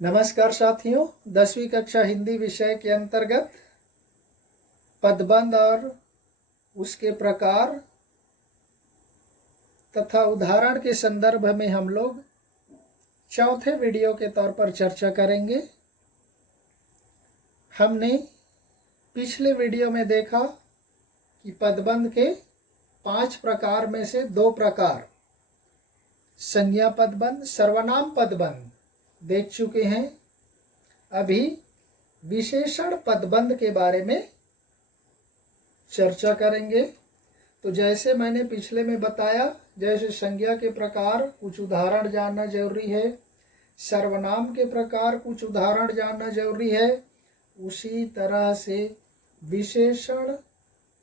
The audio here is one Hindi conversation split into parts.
नमस्कार साथियों, 10वीं कक्षा हिंदी विषय के अंतर्गत पदबंध और उसके प्रकार तथा उदाहरण के संदर्भ में हम लोग चौथे वीडियो के तौर पर चर्चा करेंगे। हमने पिछले वीडियो में देखा कि पदबंध के 5 प्रकार में से 2 प्रकार संज्ञा पदबंध, सर्वनाम पदबंध देख चुके हैं। अभी विशेषण पदबंध के बारे में चर्चा करेंगे। तो जैसे मैंने पिछले में बताया, जैसे संज्ञा के प्रकार कुछ उदाहरण जानना जरूरी है, सर्वनाम के प्रकार कुछ उदाहरण जानना जरूरी है, उसी तरह से विशेषण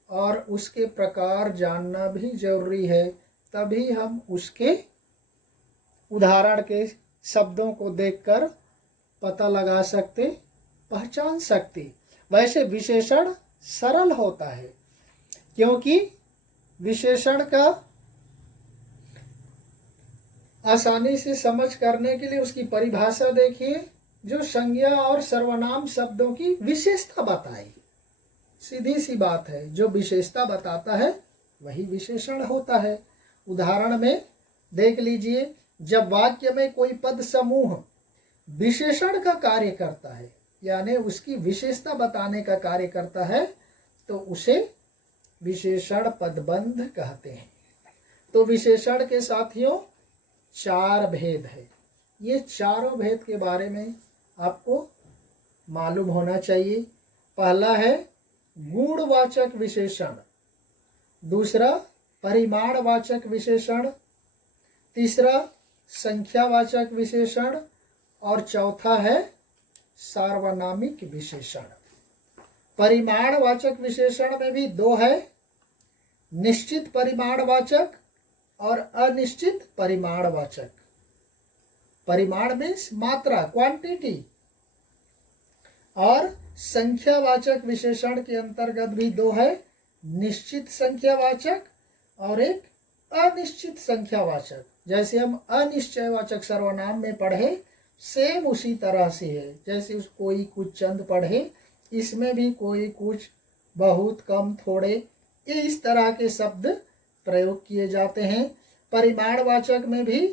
और उसके प्रकार जानना भी जरूरी है। तभी हम उसके उदाहरण के शब्दों को देखकर पता लगा सकते, पहचान सकते। वैसे विशेषण सरल होता है, क्योंकि विशेषण का आसानी से समझ करने के लिए उसकी परिभाषा देखिए, जो संज्ञा और सर्वनाम शब्दों की विशेषता बताई। सीधी सी बात है, जो विशेषता बताता है वही विशेषण होता है। उदाहरण में देख लीजिए, जब वाक्य में कोई पद समूह विशेषण का कार्य करता है, यानी उसकी विशेषता बताने का कार्य करता है, तो उसे विशेषण पदबंध कहते हैं। तो विशेषण के साथियों 4 भेद है। ये चारों भेद के बारे में आपको मालूम होना चाहिए। पहला है गुणवाचक विशेषण, दूसरा परिमाणवाचक विशेषण, तीसरा संख्यावाचक विशेषण और चौथा है सार्वनामिक विशेषण। परिमाणवाचक विशेषण में भी 2 है, निश्चित परिमाणवाचक और अनिश्चित परिमाणवाचक। परिमाण मीन्स मात्रा, क्वांटिटी। और संख्यावाचक विशेषण के अंतर्गत भी 2 है, निश्चित संख्यावाचक और एक अनिश्चित संख्यावाचक। जैसे हम अनिश्चयवाचक सर्वनाम में पढ़े, सेम उसी तरह से है। जैसे कोई कुछ चंद पढ़े, इसमें भी कोई कुछ, बहुत, कम, थोड़े, ये इस तरह के शब्द प्रयोग किए जाते हैं। परिमाणवाचक में भी,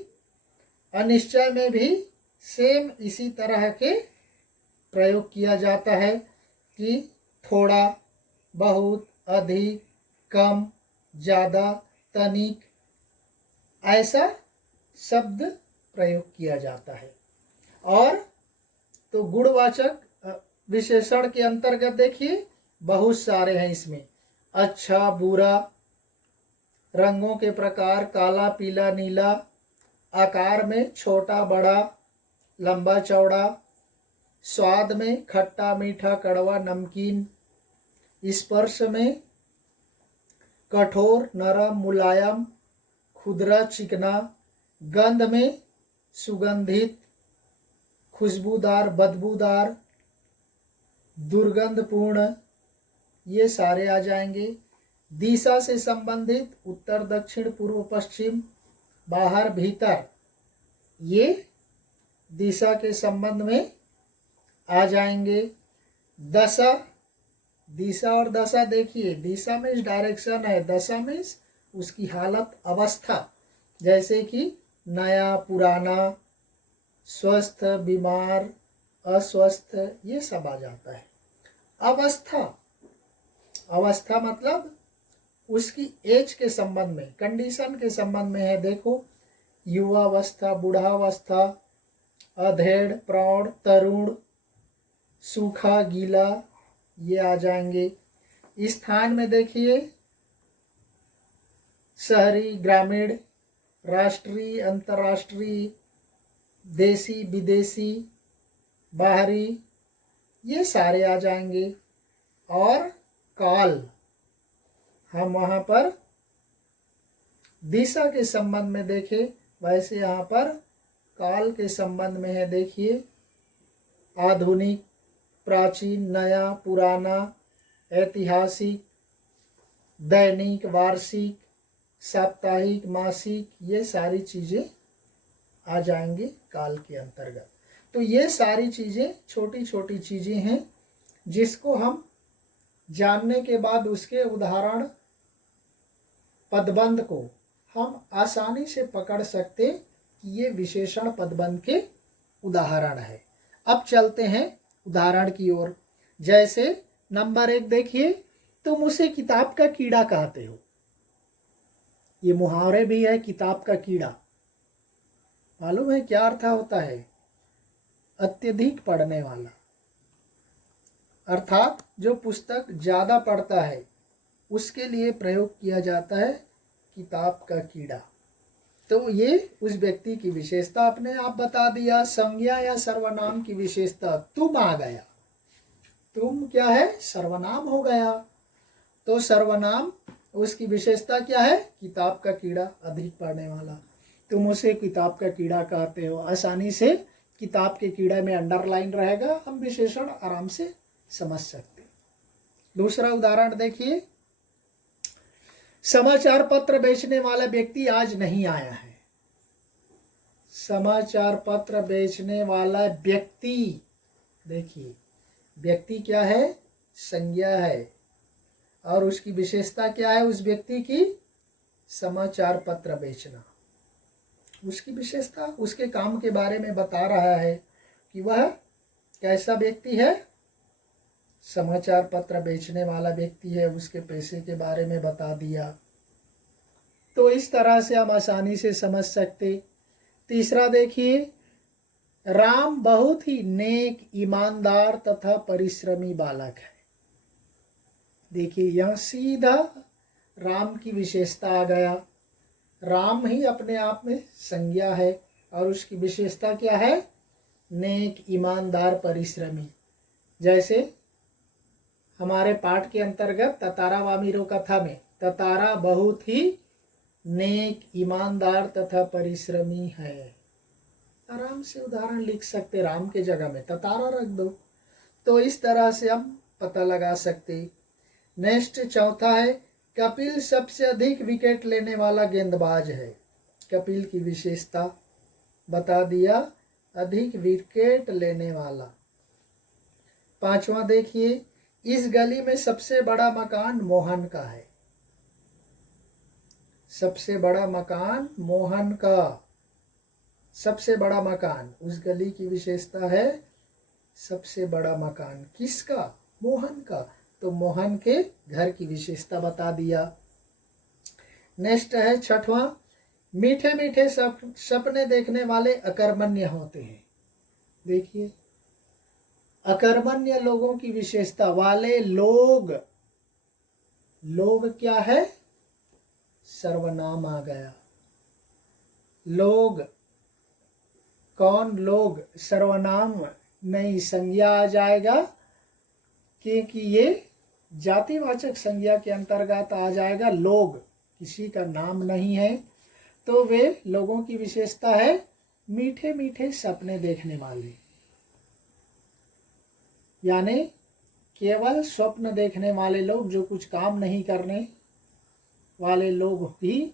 अनिश्चय में भी सेम इसी तरह के प्रयोग किया जाता है कि थोड़ा, बहुत, अधिक, कम, ज़्यादा, तनिक, ऐसा शब्द प्रयोग किया जाता है। और तो गुणवाचक विशेषण के अंतर्गत देखिए बहुत सारे हैं इसमें। अच्छा, बुरा, रंगों के प्रकार काला, पीला, नीला, आकार में छोटा, बड़ा, लंबा, चौड़ा, स्वाद में खट्टा, मीठा, कड़वा, नमकीन, स्पर्श में कठोर, नरम, मुलायम, खुदरा, चिकना, गंध में सुगंधित, खुशबूदार, बदबूदार, दुर्गंधपूर्ण, ये सारे आ जाएंगे। दिशा से संबंधित उत्तर, दक्षिण, पूर्व, पश्चिम, बाहर, भीतर, ये दिशा के संबंध में आ जाएंगे। दशा, दिशा और दशा देखिए, दिशा मीन्स डायरेक्शन है, दशा मीन्स उसकी हालत, अवस्था। जैसे कि नया, पुराना, स्वस्थ, बीमार, अस्वस्थ, ये सब आ जाता है। अवस्था, अवस्था मतलब उसकी एज के संबंध में, कंडीशन के संबंध में है। देखो, युवावस्था, बुढ़ावस्था, अधेड़, प्रौढ़, तरुण, सूखा, गीला, ये आ जाएंगे। स्थान में देखिए, शहरी, ग्रामीण, राष्ट्रीय, अंतर्राष्ट्रीय, देसी, विदेशी, बाहरी, ये सारे आ जाएंगे। और काल, हम वहाँ पर दिशा के संबंध में देखें, वैसे यहाँ पर काल के संबंध में है। देखिए, आधुनिक, प्राचीन, नया, पुराना, ऐतिहासिक, दैनिक, वार्षिक, साप्ताहिक, मासिक, ये सारी चीज़ें आ जाएंगे काल के अंतर्गत। तो ये सारी चीज़ें छोटी छोटी चीज़ें हैं जिसको हम जानने के बाद उसके उदाहरण पदबंध को हम आसानी से पकड़ सकते कि ये विशेषण पदबंध के उदाहरण है। अब चलते हैं उदाहरण की ओर। जैसे नंबर 1 देखिए, तुम उसे किताब का कीड़ा कहते हो। ये मुहावरे भी है, किताब का कीड़ा। मालूम है क्या अर्थ होता है? अत्यधिक पढ़ने वाला, अर्थात जो पुस्तक ज़्यादा पढ़ता है उसके लिए प्रयोग किया जाता है किताब का कीड़ा। तो ये उस व्यक्ति की विशेषता अपने आप बता दिया। संज्ञा या सर्वनाम की विशेषता, तुम आ गया। तुम क्या है? सर्वनाम हो गया। तो सर्वनाम उसकी विशेषता क्या है? किताब का कीड़ा, अधिक पढ़ने वाला। तुम उसे किताब का कीड़ा कहते हो। आसानी से किताब के कीड़े में अंडरलाइन रहेगा, हम विशेषण आराम से समझ सकते। दूसरा उदाहरण देखिए, समाचार पत्र बेचने वाला व्यक्ति आज नहीं आया है। समाचार पत्र बेचने वाला व्यक्ति, देखिए व्यक्ति क्या है? संज्ञा है। और उसकी विशेषता क्या है उस व्यक्ति की? समाचार पत्र बेचना। उसकी विशेषता उसके काम के बारे में बता रहा है कि वह कैसा व्यक्ति है? समाचार पत्र बेचने वाला व्यक्ति है। उसके पैसे के बारे में बता दिया। तो इस तरह से हम आसानी से समझ सकते। तीसरा देखिए, राम बहुत ही नेक, ईमानदार तथा परिश्रमी बालक है। देखिए यह सीधा राम की विशेषता आ गया। राम ही अपने आप में संज्ञा है और उसकी विशेषता क्या है? नेक, ईमानदार, परिश्रमी। जैसे हमारे पाठ के अंतर्गत ततारा वामीरो कथा में ततारा बहुत ही नेक, ईमानदार तथा परिश्रमी है। आराम से उदाहरण लिख सकते, राम के जगह में ततारा रख दो। तो इस तरह से हम पता लगा सकते। नेक्स्ट चौथा है, कपिल सबसे अधिक विकेट लेने वाला गेंदबाज है। कपिल की विशेषता बता दिया, अधिक विकेट लेने वाला। पांचवा देखिए, इस गली में सबसे बड़ा मकान मोहन का है। सबसे बड़ा मकान मोहन का। सबसे बड़ा मकान, उस गली की विशेषता है सबसे बड़ा मकान। किसका? मोहन का। तो मोहन के घर की विशेषता बता दिया। नेक्स्ट है छठवां, मीठे मीठे सपने देखने वाले अकर्मण्य होते हैं। देखिए अकर्मण्य लोगों की विशेषता, वाले लोग। लोग क्या है? सर्वनाम आ गया। लोग, कौन लोग? सर्वनाम नहीं, संज्ञा आ जाएगा, क्योंकि ये जातिवाचक संज्ञा के अंतर्गत आ जाएगा। लोग किसी का नाम नहीं है, तो वे लोगों की विशेषता है मीठे मीठे सपने देखने वाले। यानी केवल स्वप्न देखने वाले लोग, जो कुछ काम नहीं करने वाले लोग ही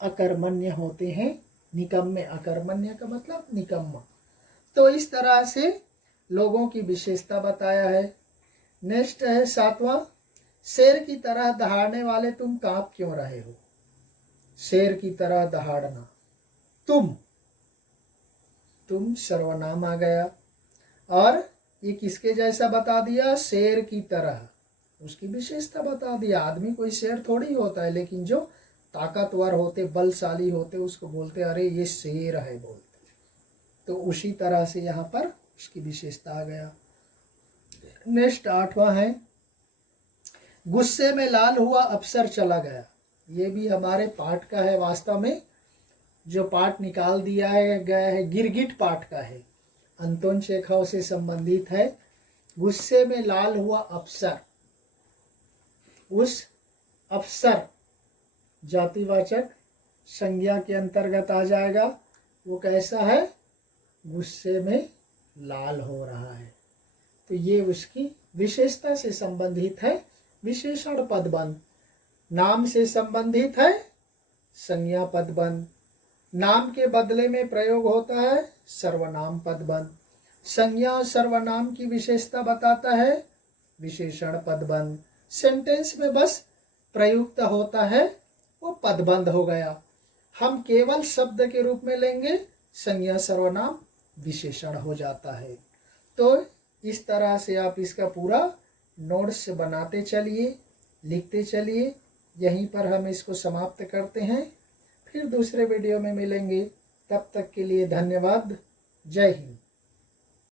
अकर्मण्य होते हैं, निकम्मे। अकर्मण्य का मतलब निकम्मा। तो इस तरह से लोगों की विशेषता बताया है। नेक्स्ट है सातवां, शेर की तरह दहाड़ने वाले तुम कांप क्यों रहे हो? शेर की तरह दहाड़ना, तुम सर्वनाम आ गया। और ये किसके जैसा बता दिया? शेर की तरह। उसकी विशेषता बता दिया। आदमी कोई शेर थोड़ी होता है, लेकिन जो ताकतवर होते, बलशाली होते, उसको बोलते अरे ये शेर है बोलते। तो उसी तरह से यहाँ पर उसकी विशेषता आ गया। नेक्स्ट आठवां है, गुस्से में लाल हुआ अफसर चला गया। ये भी हमारे पाठ का है। वास्तव में जो पाठ निकाल दिया है गया है गिरगिट पाठ का है, अंतोन चेखव से संबंधित है। गुस्से में लाल हुआ अफसर, उस अफसर जातिवाचक संज्ञा के अंतर्गत आ जाएगा। वो कैसा है? गुस्से में लाल हो रहा है। तो ये उसकी विशेषता से संबंधित है। विशेषण पदबंध, नाम से संबंधित है संज्ञा पदबंध, नाम के बदले में प्रयोग होता है सर्वनाम पदबंध। संज्ञा सर्वनाम की विशेषता बताता है, विशेषण पदबंध। सेंटेंस में बस प्रयुक्त होता है, वो पदबंध हो गया। हम केवल शब्द के रूप में लेंगे, संज्ञा सर्वनाम विशेषण हो जाता है। तो इस तरह से आप इसका पूरा नोट्स बनाते चलिए, लिखते चलिए। यहीं पर हम इसको समाप्त करते हैं, फिर दूसरे वीडियो में मिलेंगे। तब तक के लिए धन्यवाद। जय हिंद।